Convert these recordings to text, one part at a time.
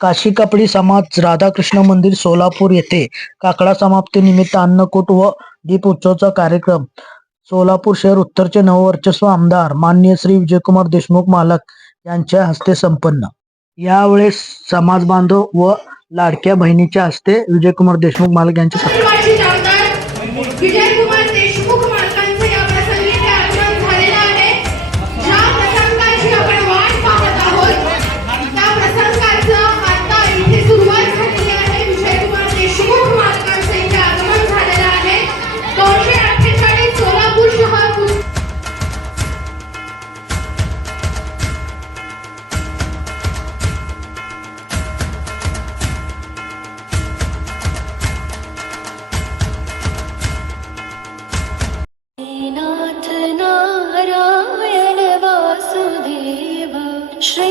काशी कापडी समाज राधाकृष्ण मंदिर सोलापूर येथे काकडा समाप्ती निमित्त अन्नकूट व दीप उत्सवचा कार्यक्रम. सोलापूर शहर उत्तरचे नववर्चस्व आमदार माननीय श्री विजयकुमार देशमुख मालक यांच्या हस्ते संपन्न. यावेळेस समाज बांधव व लाडक्या बहिणीच्या हस्ते विजयकुमार देशमुख मालक यांचे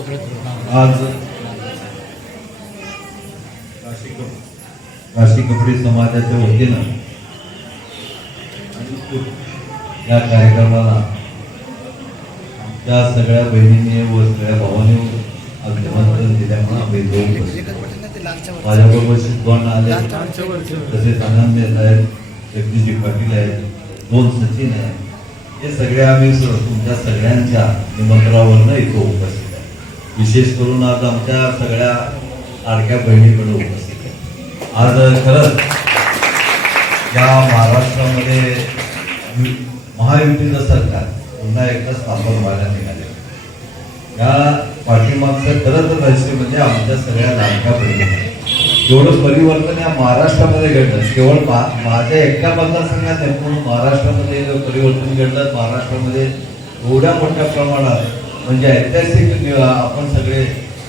आज काशी कपडे समाजाच्या वतीनं या कार्यक्रमाला त्या सगळ्या बहिणींनी व सगळ्या भावांनी आज निमंत्रण दिल्यामुळे आम्ही दोन माझ्याबरोबर शिकवण आले. तसेच आनंद देत आहेत. जगदीशजी पाटील आहेत. दोन सचिन आहेत. हे सगळे आम्ही तुमच्या सगळ्यांच्या निमंत्रणावरनं इथं उपस्थित आहे विशेष करून आज आमच्या सगळ्या लाडक्या बहिणीकडे उपस्थित आहे आज खरंच या महाराष्ट्रामध्ये महायुतीचं सरकार पुन्हा एकदा स्थापन व्हायला निघाले. या पाठीमागचं खरंच रहस्य म्हणजे आमच्या सगळ्या लाडक्या बहिणी जेवढं परिवर्तन या महाराष्ट्रामध्ये घडलं केवळ मा- माझ्या एकट्या मतदारसंघात नाही पूर्ण महाराष्ट्रामध्ये परिवर्तन घडलं महाराष्ट्रामध्ये एवढ्या मोठ्या प्रमाणात म्हणजे ऐतिहासिक आपण सगळे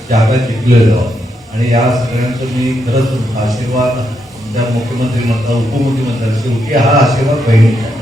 जागा जिंकलेलो आहोत आणि या सगळ्यांचं मी खरंच आशीर्वाद आमच्या मुख्यमंत्री म्हणता उपमुख्यमंत्री शेवटी हा आशीर्वाद बहिणीचा आहे.